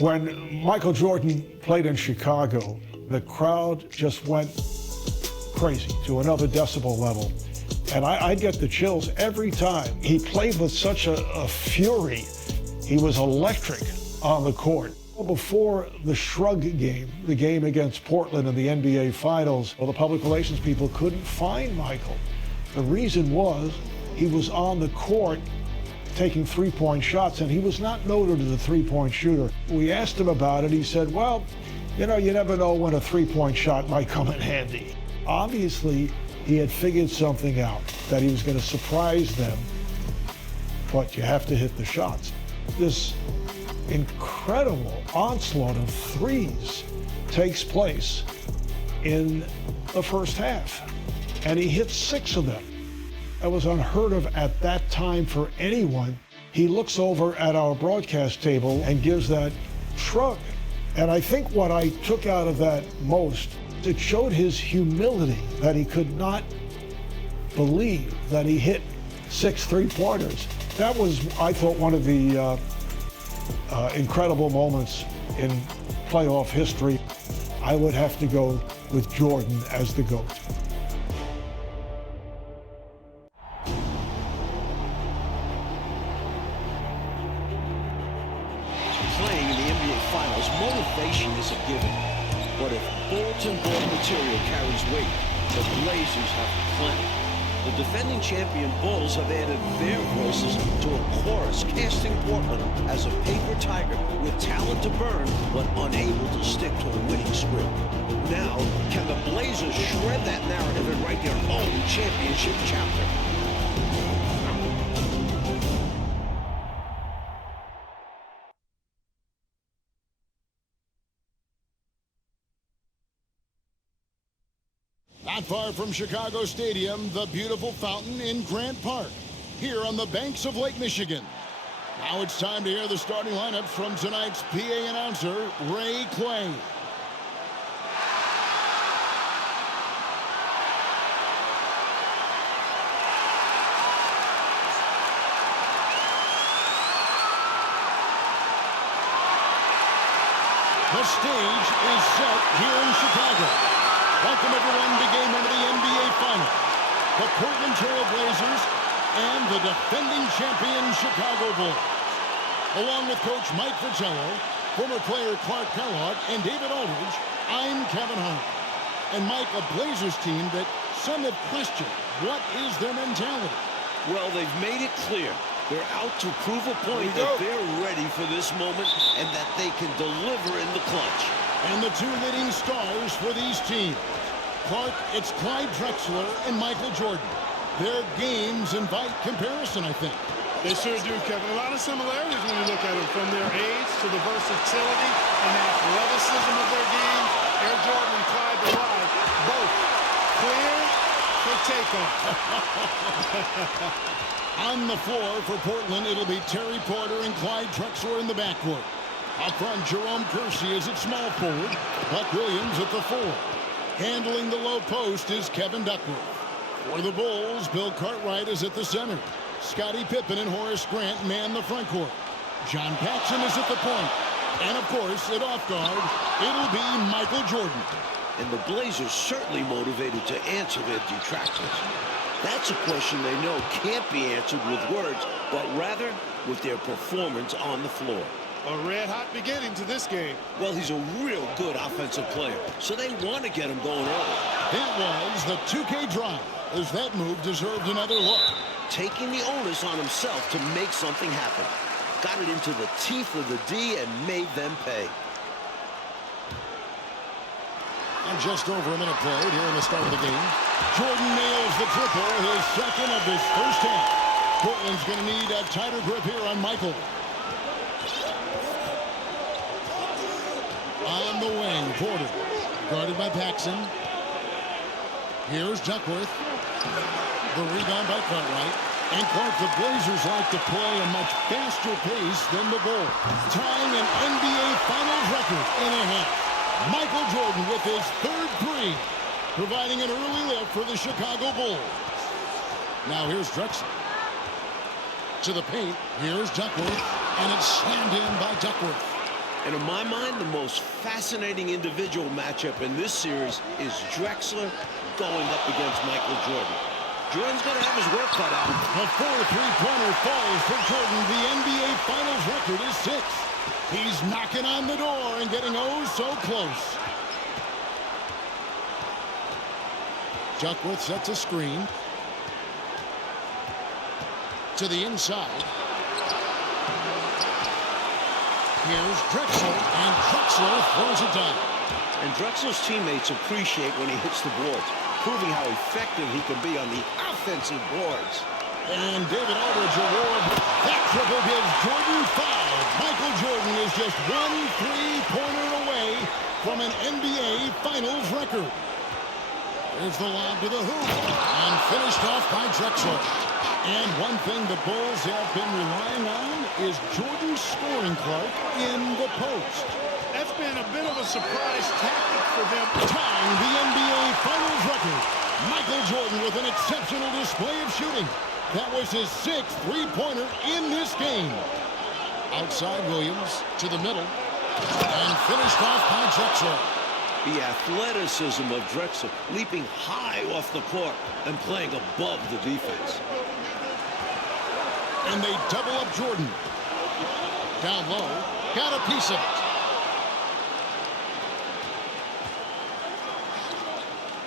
When Michael Jordan played in Chicago, the crowd just went crazy to another decibel level. And I'd get the chills every time. He played with such a fury. He was electric on the court. Before the SHRUG game, the game against Portland in the NBA Finals, well, the public relations people couldn't find Michael. The reason was he was on the court taking three-point shots, and he was not noted as a three-point shooter. We asked him about it. He said, well, you know, you never know when a three-point shot might come in handy. Obviously, he had figured something out, that he was going to surprise them, but you have to hit the shots. This incredible onslaught of threes takes place in the first half, and he hit 6 of them. That was unheard of at that time for anyone. He looks over at our broadcast table and gives that shrug. And I think what I took out of that most, it showed his humility, that he could not believe that he hit 6 three-pointers. That was, I thought, one of the incredible moments in playoff history. I would have to go with Jordan as the GOAT. Playing in the NBA Finals, motivation is a given. But if bulletin board material carries weight, the Blazers have plenty. The defending champion Bulls have added their voices to a chorus casting Portland as a paper tiger with talent to burn but unable to stick to a winning script. Now, can the Blazers shred that narrative and write their own championship chapter? Not far from Chicago Stadium, the beautiful fountain in Grant Park, here on the banks of Lake Michigan. Now it's time to hear the starting lineup from tonight's PA announcer, Ray Clay. The stage is set here in Chicago. Welcome, everyone, to Game 1 of the NBA Finals. The Portland Trail Blazers and the defending champion Chicago Bulls. Along with Coach Mike Fratello, former player Clark Kellogg, and David Aldridge, I'm Kevin Hart. And Mike, a Blazers team that some have questioned. What is their mentality? Well, they've made it clear. They're out to prove a point that they're ready for this moment and that they can deliver in the clutch. And the two leading stars for these teams. Clark, it's Clyde Drexler and Michael Jordan. Their games invite comparison, I think. They sure do, Kevin. A lot of similarities when you look at them, from their age to the versatility and athleticism of their game. Air Jordan and Clyde the Ride, both clear for takeoff. On the floor for Portland, it'll be Terry Porter and Clyde Drexler in the backcourt. Up front, Jerome Kersey is at small forward. Buck Williams at the 4. Handling the low post is Kevin Duckworth. For the Bulls, Bill Cartwright is at the center. Scottie Pippen and Horace Grant man the front court. John Paxson is at the point. And, of course, at off guard, it'll be Michael Jordan. And the Blazers certainly motivated to answer their detractors. That's a question they know can't be answered with words, but rather with their performance on the floor. A red-hot beginning to this game. Well, he's a real good offensive player, so they want to get him going early. That was the 2K drive, as that move deserved another look. Taking the onus on himself to make something happen. Got it into the teeth of the D and made them pay. And just over a minute played here in the start of the game. Jordan nails the triple, his second of this first half. Portland's going to need a tighter grip here on Michael. On the wing, Porter, guarded by Paxson. Here's Duckworth. The rebound by Cartwright. And Clark, the Blazers like to play a much faster pace than the Bulls, tying an NBA Finals record in a half. Michael Jordan with his third three, providing an early lift for the Chicago Bulls. Now here's Drexler. To the paint, here's Duckworth, and it's slammed in by Duckworth. And in my mind, the most fascinating individual matchup in this series is Drexler going up against Michael Jordan. Jordan's going to have his work cut out. The 4 3-pointer falls for Jordan. The NBA Finals record is 6. He's knocking on the door and getting oh so close. Duckworth sets a screen. To the inside. Here's Drexler, and Drexler throws it down. And Drexler's teammates appreciate when he hits the boards, proving how effective he can be on the offensive boards. And David Aldridge award. That triple gives Jordan 5. Michael Jordan is just 1 3-pointer away from an NBA Finals record. There's the lob to the hoop, and finished off by Drexler. And one thing the Bulls have been relying on is Jordan's scoring clock in the post. That's been a bit of a surprise tactic for them. Tying the NBA Finals record. Michael Jordan with an exceptional display of shooting. That was his 6th three-pointer in this game. Outside Williams to the middle. And finished off by Drexler. The athleticism of Drexler, leaping high off the court and playing above the defense. And they double up Jordan. Down low. Got a piece of it.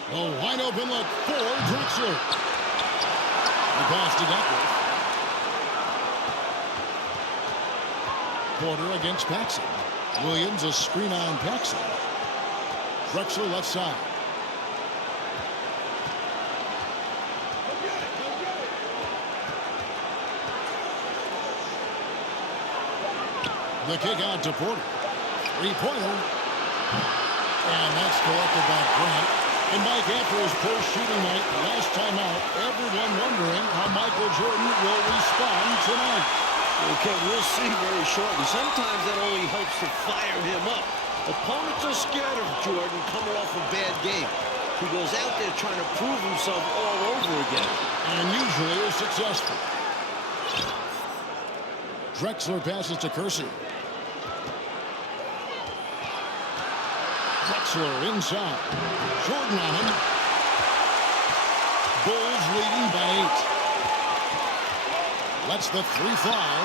The wide open look for Drexler. The pass to Duckworth. Porter against Paxson. Williams a screen on Paxson. Drexler left side. The kick out to Porter. Three-pointer. And that's collected by Grant. And Mike, after his first shooting night last time out, everyone wondering how Michael Jordan will respond tonight. Okay, we'll see very shortly. Sometimes that only helps to fire him up. Opponents are scared of Jordan coming off a bad game. He goes out there trying to prove himself all over again. And usually is successful. Drexler passes to Kersey. Drexler inside. Jordan on him. Bulls leading by 8. Lets the three fly.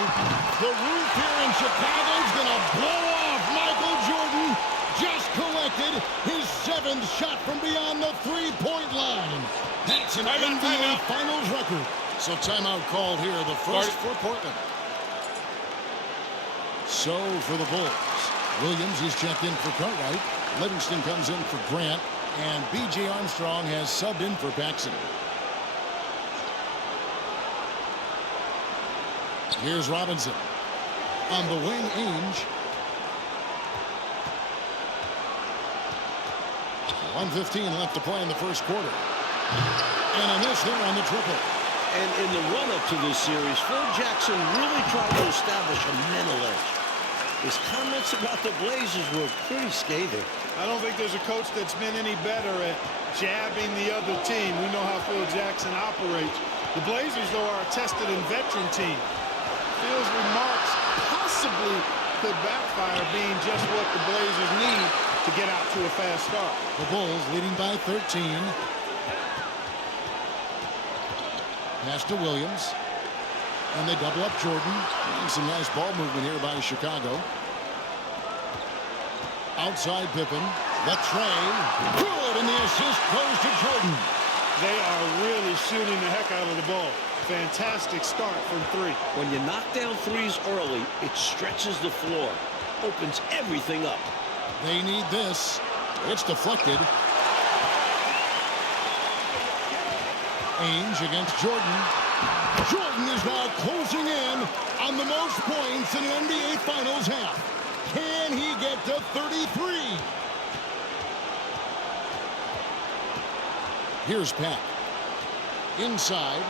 The roof here in Chicago is going to blow off. Michael Jordan just collected his 7th shot from beyond the three-point line. That's an NBA Finals record. So timeout called here, the first for Portland. So for the Bulls, Williams is checked in for Cartwright. Livingston comes in for Grant, and B.J. Armstrong has subbed in for Paxson. Here's Robinson. On the wing, Ainge. 1:15 left to play in the first quarter. And a miss there on the triple. And in the run-up to this series, Phil Jackson really tried to establish a mental edge. His comments about the Blazers were pretty scathing. I don't think there's a coach that's been any better at jabbing the other team. We know how Phil Jackson operates. The Blazers, though, are a tested and veteran team. Phil's remarks possibly could backfire, being just what the Blazers need to get out to a fast start. The Bulls leading by 13. Pass to Williams. And they double up Jordan. And some nice ball movement here by Chicago. Outside Pippen. The tray. Good, and the assist goes to Jordan. They are really shooting the heck out of the ball. Fantastic start from 3. When you knock down threes early, it stretches the floor, opens everything up. They need this. It's deflected. Ainge against Jordan. Jordan is now closing in on the most points in an NBA Finals half. Can he get to 33? Here's Pat. Inside.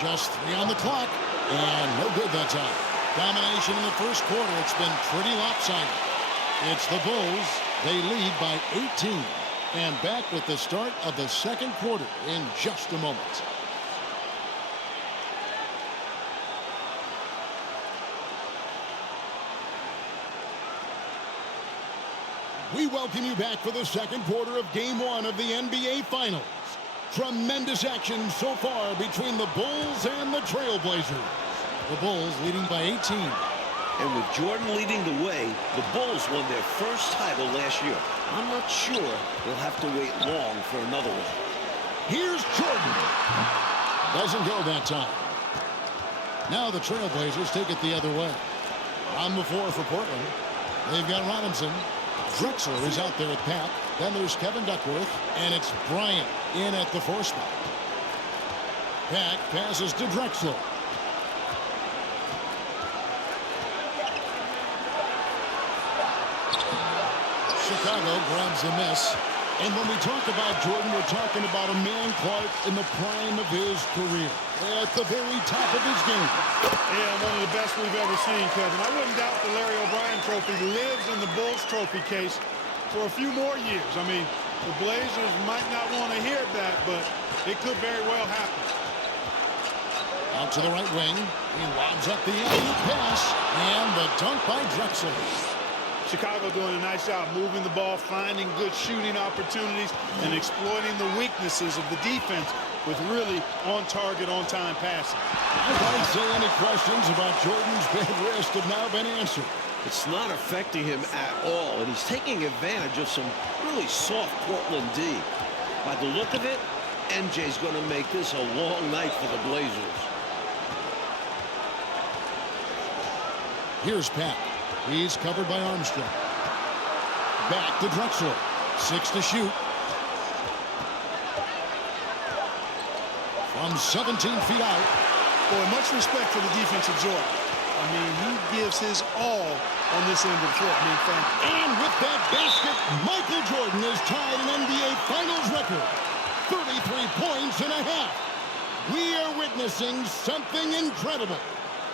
Just 3 on the clock. And no good that time. Domination in the first quarter. It's been pretty lopsided. It's the Bulls. They lead by 18. And back with the start of the second quarter in just a moment. We welcome you back for the second quarter of Game 1 of the NBA Finals. Tremendous action so far between the Bulls and the Trailblazers. The Bulls leading by 18. And with Jordan leading the way, the Bulls won their first title last year. I'm not sure they'll have to wait long for another one. Here's Jordan. Doesn't go that time. Now the Trailblazers take it the other way. On the floor for Portland, they've got Robinson. Drexler is out there at Pat. Then there's Kevin Duckworth, and it's Bryant in at the 4 spot. Pat passes to Drexler. Chicago grabs the miss. And when we talk about Jordan, we're talking about a man, Clark, in the prime of his career. At the very top of his game. Yeah, one of the best we've ever seen, Kevin. I wouldn't doubt the Larry O'Brien trophy lives in the Bulls trophy case for a few more years. I mean, the Blazers might not want to hear that, but it could very well happen. Out to the right wing. He lobs up the alley pass. And the dunk by Drexler. Chicago doing a nice job moving the ball, finding good shooting opportunities, and exploiting the weaknesses of the defense with really on-target, on-time passing. I can't say any questions about Jordan's bad wrist have now been answered. It's not affecting him at all, and he's taking advantage of some really soft Portland D. By the look of it, MJ's going to make this a long night for the Blazers. Here's Pat. He's covered by Armstrong. Back to Drexler. 6 to shoot. From 17 feet out. Boy, much respect for the defensive Jordan. I mean, he gives his all on this end of the floor. I mean, and with that basket, Michael Jordan has tied an NBA Finals record. 33 points and a half. We are witnessing something incredible.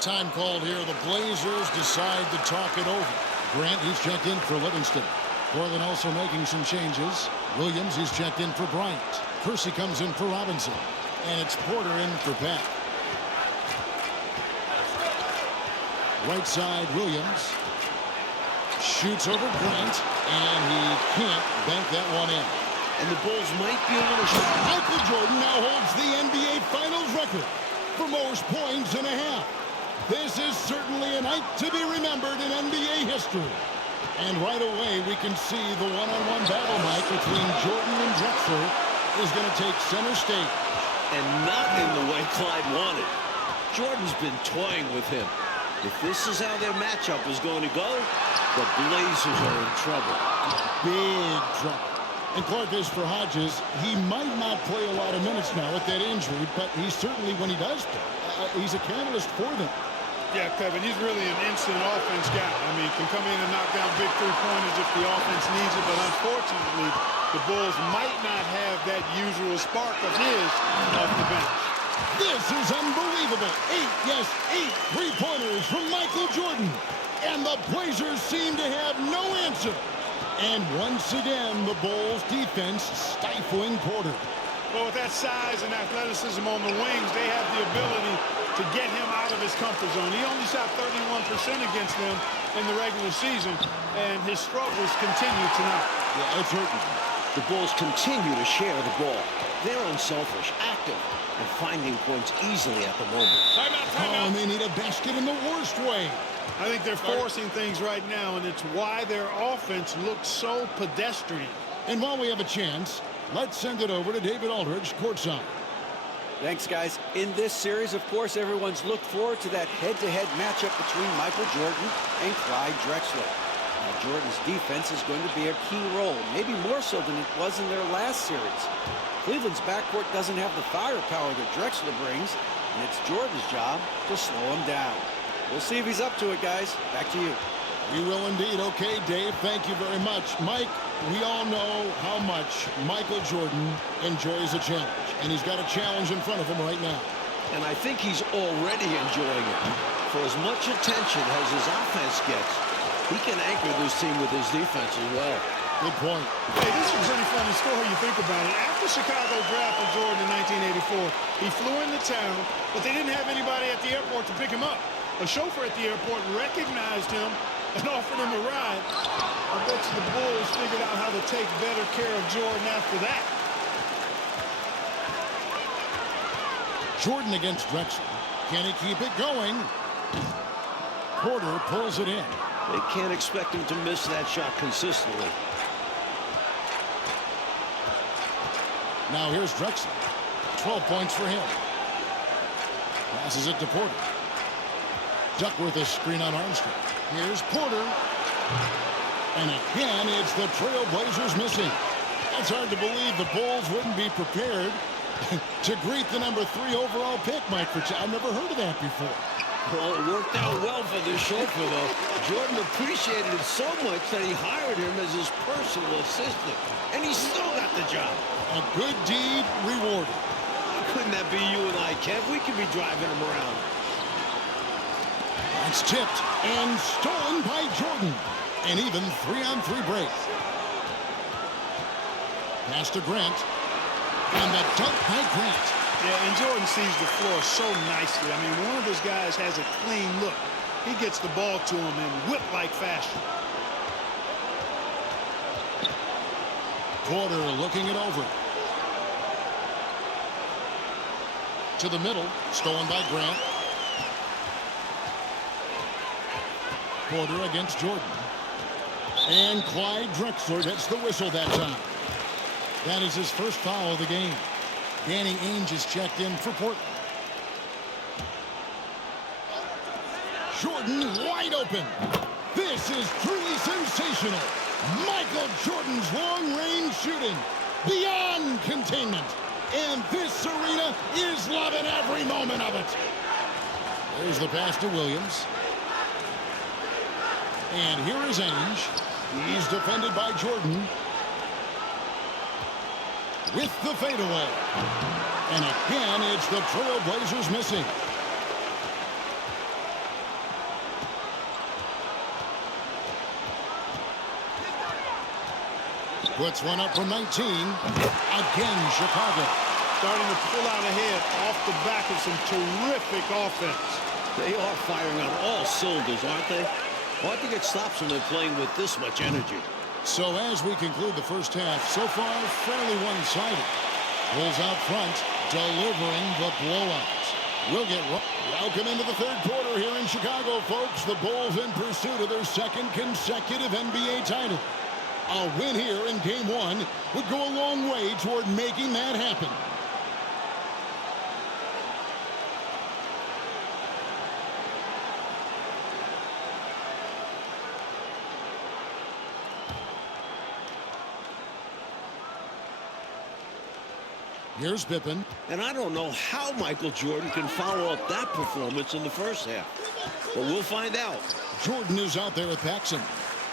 Time called here. The Blazers decide to talk it over. Grant, he's checked in for Livingston. Portland also making some changes. Williams, he's checked in for Bryant. Kersey comes in for Robinson. And it's Porter in for Pat. Right side, Williams. Shoots over Grant. And he can't bank that one in. And the Bulls might be a little short. Michael Jordan now holds the NBA Finals record for most points and a half. This is certainly a night to be remembered in NBA history. And right away, we can see the one-on-one battle, Mike, between Jordan and Drexler is going to take center stage. And not in the way Clyde wanted. Jordan's been toying with him. If this is how their matchup is going to go, the Blazers are in trouble. Big trouble. And Clark, is for Hodges, he might not play a lot of minutes now with that injury, but he certainly, when he does play, he's a catalyst for them. Yeah, Kevin, he's really an instant offense guy. I mean, can come in and knock down big three-pointers if the offense needs it, but unfortunately, the Bulls might not have that usual spark of his off the bench. This is unbelievable. 8 three-pointers from Michael Jordan. And the Blazers seem to have no answer. And once again, the Bulls defense stifling Porter. Well, with that size and athleticism on the wings, they have the ability to get him out of his comfort zone. He only shot 31% against them in the regular season, and his struggles continue tonight. Yeah, it's hurting. The Bulls continue to share the ball. They're unselfish, active, and finding points easily at the moment. Oh, and they need a basket in the worst way. I think they're forcing things right now, and it's why their offense looks so pedestrian. And while we have a chance, let's send it over to David Aldridge, courtside. Thanks, guys. In this series, of course, everyone's looked forward to that head-to-head matchup between Michael Jordan and Clyde Drexler. Now, Jordan's defense is going to be a key role, maybe more so than it was in their last series. Cleveland's backcourt doesn't have the firepower that Drexler brings, and it's Jordan's job to slow him down. We'll see if he's up to it, guys. Back to you. We will indeed. Okay, Dave, thank you very much. Mike, we all know how much Michael Jordan enjoys a challenge, and he's got a challenge in front of him right now. And I think he's already enjoying it. For as much attention as his offense gets, he can anchor this team with his defense as well. Good point. Hey, this is a pretty funny story you think about it. After Chicago drafted Jordan in 1984, he flew into town, but they didn't have anybody at the airport to pick him up. A chauffeur at the airport recognized him and offered him a ride. I bet you the Bulls figured out how to take better care of Jordan after that. Jordan against Drexler. Can he keep it going? Porter pulls it in. They can't expect him to miss that shot consistently. Now here's Drexler. 12 points for him. Passes it to Porter. Duckworth a screen on Armstrong. Here's Porter. And again, it's the Trailblazers missing. It's hard to believe the Bulls wouldn't be prepared to greet the number 3 overall pick, Mike. I've never heard of that before. Well, it worked out well for the chauffeur, though. Jordan appreciated it so much that he hired him as his personal assistant. And he still got the job. A good deed rewarded. Couldn't that be you and I, Kev? We could be driving him around. It's tipped and stolen by Jordan. An even 3-on-3 break. Pass to Grant. And the dunk by Grant. Yeah, and Jordan sees the floor so nicely. I mean, one of his guys has a clean look. He gets the ball to him in whip-like fashion. Porter looking it over. To the middle. Stolen by Grant. Porter against Jordan. And Clyde Drexler gets the whistle that time. That is his first foul of the game. Danny Ainge is checked in for Portland. Jordan wide open. This is truly sensational. Michael Jordan's long-range shooting beyond containment. And this arena is loving every moment of it. There's the pass to Williams. And here is Ainge. He's defended by Jordan. With the fadeaway. And again, it's the Trailblazers missing. Puts one up from 19. Again, Chicago. Starting to pull out ahead off the back of some terrific offense. They are firing on all cylinders, aren't they? Hard to get stops when they're playing with this much energy. So as we conclude the first half, so far fairly one-sided. Bulls out front, delivering the blowout. We'll get welcome into the third quarter here in Chicago, folks. The Bulls in pursuit of their second consecutive NBA title. A win here in Game 1 would go a long way toward making that happen. Here's Pippen. And I don't know how Michael Jordan can follow up that performance in the first half. But we'll find out. Jordan is out there with Paxson.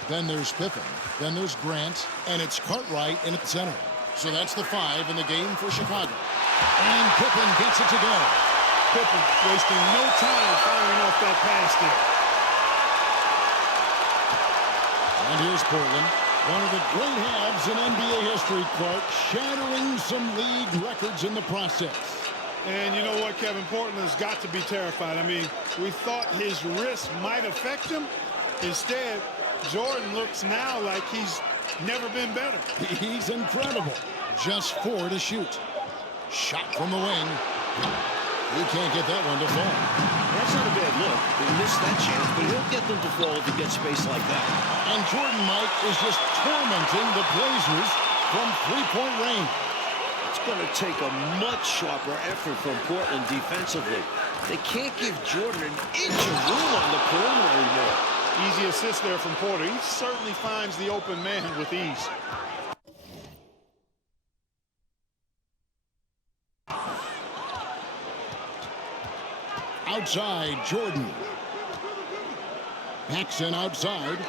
Then there's Pippen. Then there's Grant. And it's Cartwright in at the center. So that's the 5 in the game for Chicago. And Pippen gets it to go. Pippen wasting no time firing off that pass there. And here's Portland. One of the great halves in NBA history, Clark, shattering some league records in the process. And you know what, Kevin? Portland has got to be terrified. I mean, we thought his wrist might affect him. Instead, Jordan looks now like he's never been better. He's incredible. Just 4 to shoot. Shot from the wing. He can't get that one to fall. That's not a bad look. He missed that chance, but he'll get them to fall if he gets space like that. And Jordan, Mike, is just tormenting the Blazers from three-point range. It's going to take a much sharper effort from Portland defensively. They can't give Jordan an inch of room on the perimeter anymore. Easy assist there from Porter. He certainly finds the open man with ease. Outside, Jordan. Paxson outside.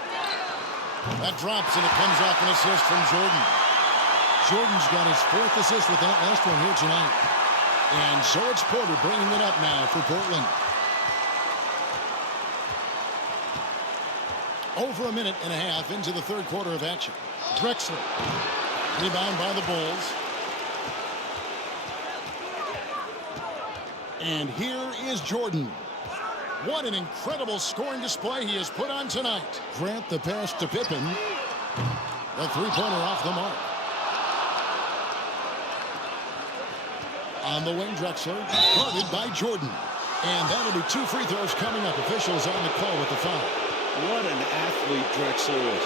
That drops, and it comes off an assist from Jordan. Jordan's got his 4th assist with that last one here tonight. And so it's Porter bringing it up now for Portland. Over a minute and a half into the third quarter of action. Drexler. Rebound by the Bulls. And here is Jordan. What an incredible scoring display he has put on tonight. Grant the pass to Pippen. The three-pointer off the mark. On the wing, Drexler, guarded by Jordan. And that'll be 2 free throws coming up. Officials on the call with the foul. What an athlete Drexler is,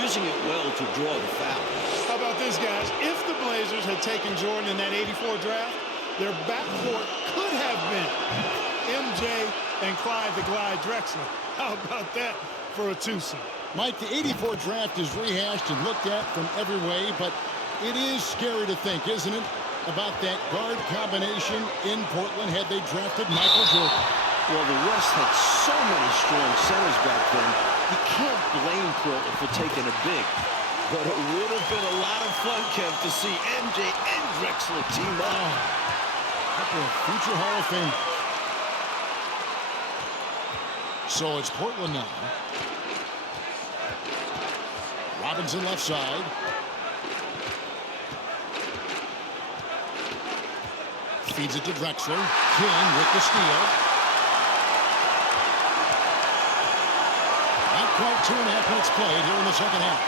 using it well to draw the foul. How about this, guys? If the Blazers had taken Jordan in that 84 draft, their backcourt could have been MJ and Clyde the Glide Drexler. How about that for a twosome? Mike, the 84 draft is rehashed and looked at from every way, but it is scary to think, isn't it, about that guard combination in Portland had they drafted Michael Jordan. Well, the West had so many strong centers back then, you can't blame Portland for taking a big. But it would have been a lot of fun, Kev, to see MJ and Drexler team up. Couple of future Hall of Fame. So it's Portland now. Robinson left side. Feeds it to Drexler. King with the steal. Not quite 2.5 minutes played here in the second half.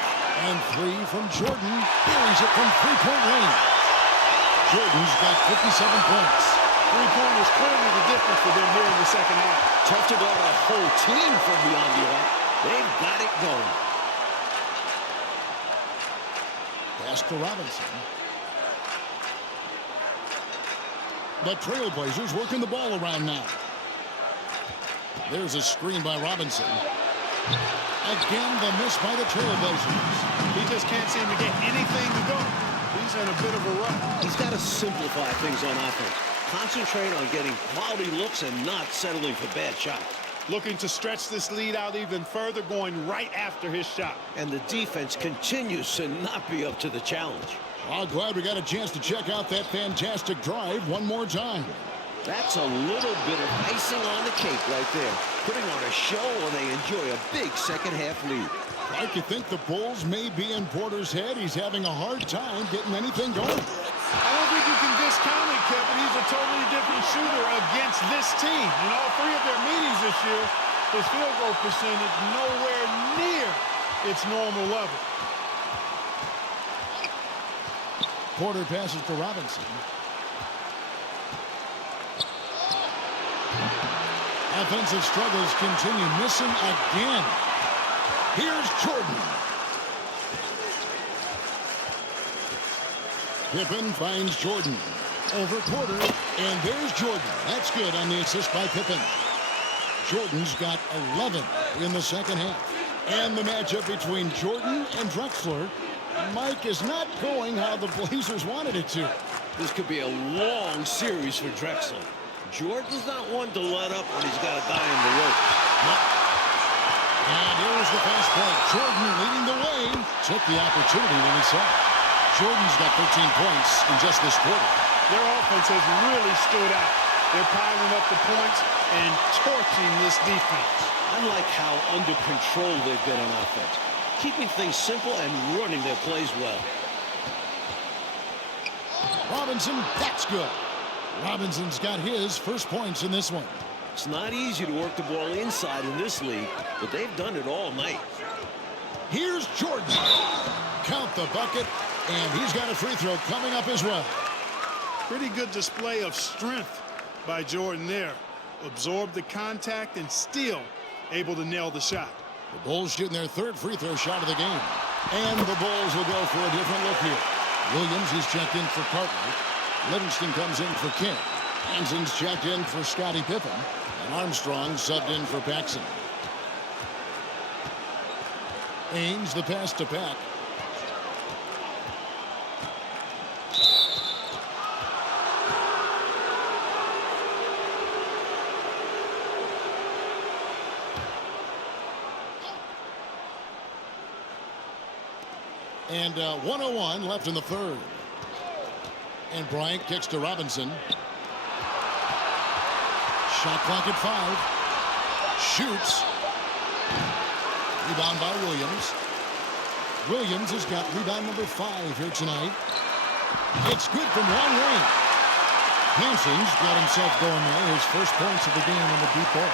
And 3 from Jordan. Buries it from three-point range. Jordan's got 57 points. Three-pointers clearly the difference for them here in the second half. Tough to guard a whole team from beyond the arc. They've got it going. Pass to Robinson. The Trailblazers working the ball around now. There's a screen by Robinson. Again, the miss by the Trailblazers. He just can't seem to get anything to go. He's in a bit of a rut. He's got to simplify things on offense. Concentrate on getting quality looks and not settling for bad shots. Looking to stretch this lead out even further, going right after his shot. And the defense continues to not be up to the challenge. Well, glad we got a chance to check out that fantastic drive one more time. That's a little bit of icing on the cake right there. Putting on a show while they enjoy a big second half lead. Like you think the Bulls may be in Porter's head. He's having a hard time getting anything going. I don't think you can discount it, Kevin. He's a totally different shooter against this team. In all 3 of their meetings this year, his field goal percentage nowhere near its normal level. Porter passes to Robinson. Offensive struggles continue. Missing again. Here's Jordan. Pippen finds Jordan. Over Porter. And there's Jordan. That's good on the assist by Pippen. Jordan's got 11 in the second half. And the matchup between Jordan and Drexler, Mike, is not going how the Blazers wanted it to. This could be a long series for Drexler. Jordan's not one to let up when he's got a guy in the ropes. And here's the fast break. Jordan leading the way. Took the opportunity when he saw it. Jordan's got 13 points in just this quarter. Their offense has really stood out. They're piling up the points and torching this defense. I like how under control they've been on offense. Keeping things simple and running their plays well. Robinson, that's good. Robinson's got his first points in this one. It's not easy to work the ball inside in this league, but they've done it all night. Here's Jordan. Count the bucket, and he's got a free throw coming up as well. Pretty good display of strength by Jordan there. Absorbed the contact and still able to nail the shot. The Bulls shooting their 3rd free throw shot of the game. And the Bulls will go for a different look here. Williams is checked in for Cartwright. Livingston comes in for King. Hansen's checked in for Scottie Pippen. And Armstrong subbed in for Paxson. Ames the pass to Pack. And 1:01 left in the 3rd. And Bryant kicks to Robinson. Shot clock at 5. Shoots. Rebound by Williams. Williams has got rebound number 5 here tonight. It's good from long range. Hansen's got himself going there. His first points of the game on the deep ball.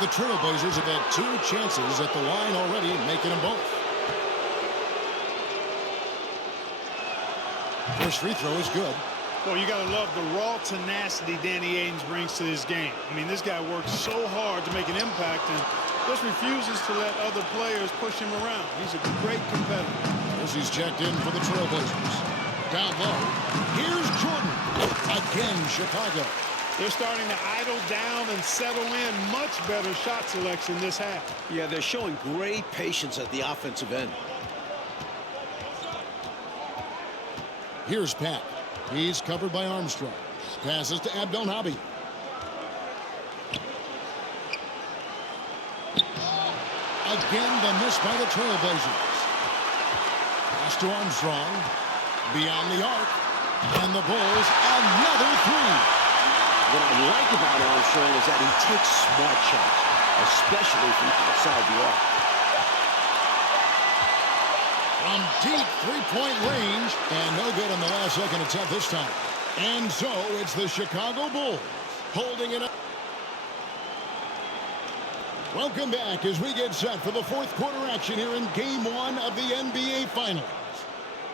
The Trailblazers have had 2 chances at the line already, making them both. First free throw is good. Well, you got to love the raw tenacity Danny Ainge brings to this game. I mean, this guy works so hard to make an impact and just refuses to let other players push him around. He's a great competitor. As he's checked in for the Trailblazers. Down low. Here's Jordan. Again, Chicago. They're starting to idle down and settle in. Much better shot selection this half. Yeah, they're showing great patience at the offensive end. Here's Pat. He's covered by Armstrong. Passes to Abdelnaby. Again, the miss by the Trailblazers. Pass to Armstrong. Beyond the arc. And the Bulls, another 3. What I like about Armstrong is that he takes smart shots, especially from outside the arc. From deep three-point range, and no good on the last second attempt this time. And so it's the Chicago Bulls holding it up. Welcome back as we get set for the 4th quarter action here in Game 1 of the NBA Finals.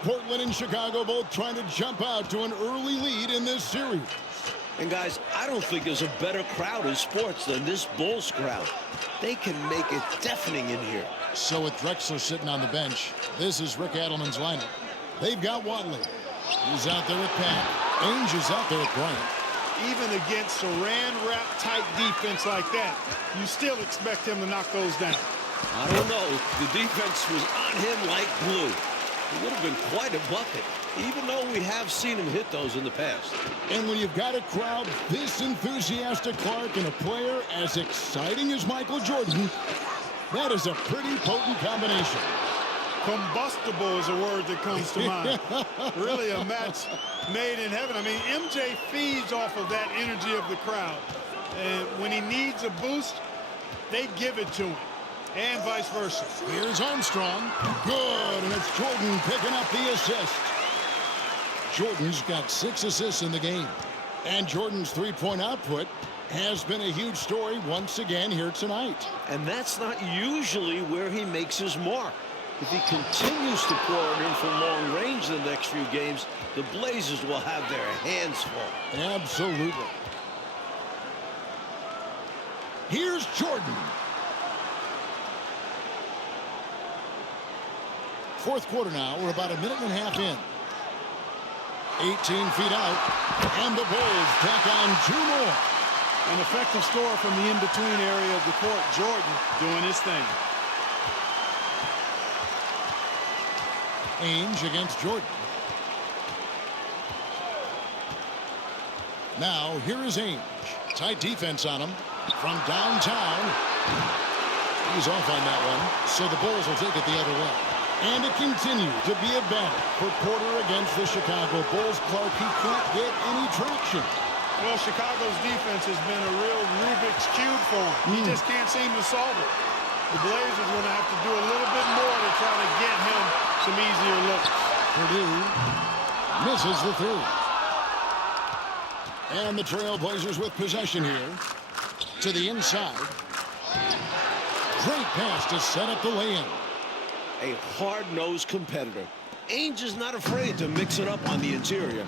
Portland and Chicago both trying to jump out to an early lead in this series. And guys, I don't think there's a better crowd in sports than this Bulls crowd. They can make it deafening in here. So with Drexler sitting on the bench, this is Rick Adelman's lineup. They've got Watley. He's out there with Pat. Ainge is out there with Bryant. Even against saran wrap type defense like that, you still expect him to knock those down. I don't know. The defense was on him like glue. It would have been quite a bucket, even though we have seen him hit those in the past. And when you've got a crowd this enthusiastic, Clark, and a player as exciting as Michael Jordan, that is a pretty potent combination. Combustible is a word that comes to mind. Really a match made in heaven. I mean, MJ feeds off of that energy of the crowd. And when he needs a boost, they give it to him. And vice versa. Here's Armstrong. Good, and it's Jordan picking up the assist. Jordan's got 6 assists in the game. And Jordan's three-point output has been a huge story once again here tonight. And that's not usually where he makes his mark. If he continues to pour it in from long range the next few games, the Blazers will have their hands full. Absolutely. Here's Jordan. 4th quarter now. We're about a minute and a half in. 18 feet out. And the Bulls tack on 2 more. An effective score from the in-between area of the court. Jordan doing his thing. Ainge against Jordan. Now, here is Ainge. Tight defense on him. From downtown. He's off on that one. So the Bulls will take it the other way. And it continues to be a battle for Porter against the Chicago Bulls. Clark, he can't get any traction. Well, Chicago's defense has been a real Rubik's Cube for him. He just can't seem to solve it. The Blazers are going to have to do a little bit more to try to get him some easier looks. Purdue misses the 3. And the Trailblazers with possession here. To the inside. Great pass to set up the lay-in. A hard-nosed competitor. Ainge is not afraid to mix it up on the interior.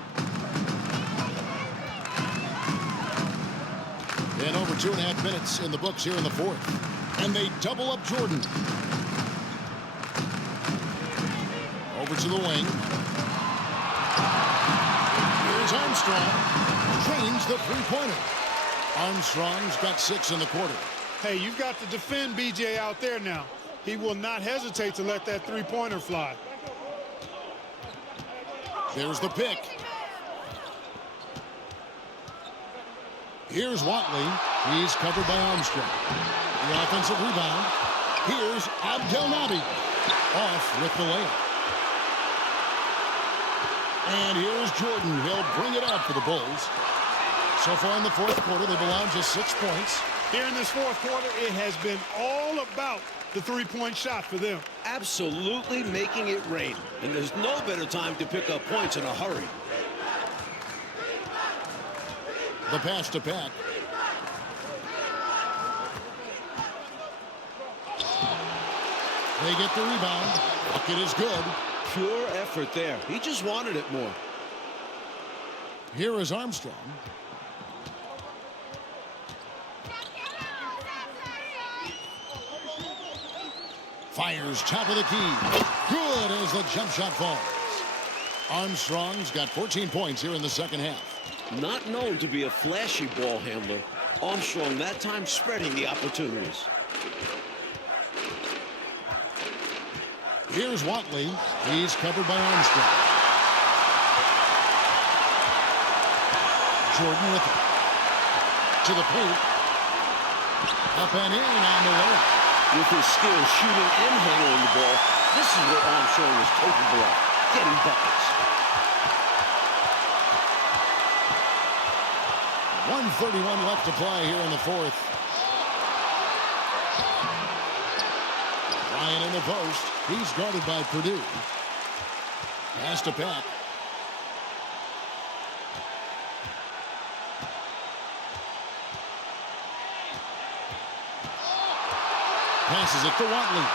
And over 2.5 minutes in the books here in the 4th. And they double up Jordan. Over to the wing. Here's Armstrong. Drains the three-pointer. Armstrong's got 6 in the quarter. Hey, you've got to defend BJ out there now. He will not hesitate to let that three-pointer fly. There's the pick. Here's Watley. He's covered by Armstrong. The offensive rebound. Here's Abdelnaby. Off with the layup. And here's Jordan. He'll bring it up for the Bulls. So far in the 4th quarter, they've allowed just 6 points. Here in this 4th quarter, it has been all about the three-point shot for them. Absolutely making it rain. And there's no better time to pick up points in a hurry. The pass to Pat. They get the rebound. Bucket is good. Pure effort there. He just wanted it more. Here is Armstrong. Fires top of the key. Good as the jump shot falls. Armstrong's got 14 points here in the second half. Not known to be a flashy ball handler, Armstrong that time spreading the opportunities. Here's Watley. He's covered by Armstrong. Jordan with it. To the paint. Up and in on the layup. With his skill shooting and handling the ball, this is what Armstrong is capable of, getting buckets. 1:31 left to play here in the fourth. Ryan in the post. He's guarded by Purdue. Pass to Peck. Passes it to Watley.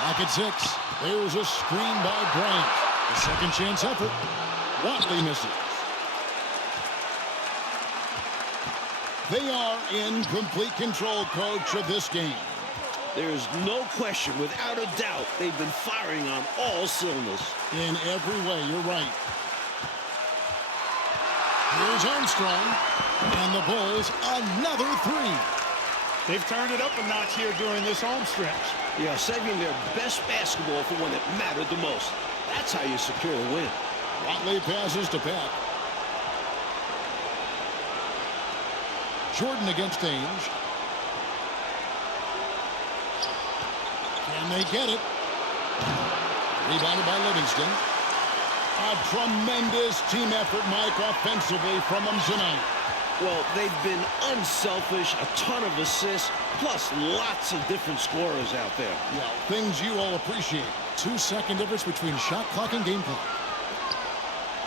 Back at 6. There's a screen by Bryant. The second chance effort. Watley misses. They are in complete control, coach, of this game. There's no question, without a doubt, they've been firing on all cylinders. In every way, you're right. Here's Armstrong. And the Bulls, another 3. They've turned it up a notch here during this home stretch. Yeah, saving their best basketball for when it mattered the most. That's how you secure a win. Watley passes to Peck. Jordan against Ainge. Can they get it? Rebounded by Livingston. A tremendous team effort, Mike, offensively from them tonight. Well, they've been unselfish, a ton of assists, plus lots of different scorers out there. Yeah, things you all appreciate. 2-second difference between shot clock and game clock.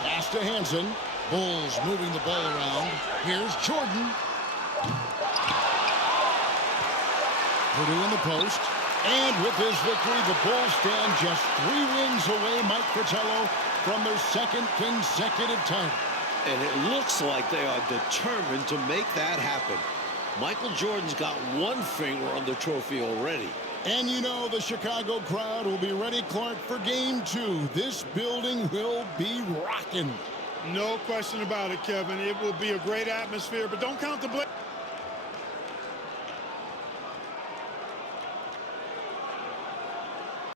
Pass to Hansen. Bulls moving the ball around. Here's Jordan. Purdue in the post. And with this victory, the Bulls stand just 3 wins away, Mike Fratello, from their second consecutive title. And it looks like they are determined to make that happen. Michael Jordan's got one finger on the trophy already. And you know the Chicago crowd will be ready, Clark, for game 2. This building will be rocking. No question about it, Kevin. It will be a great atmosphere, but don't count the blame.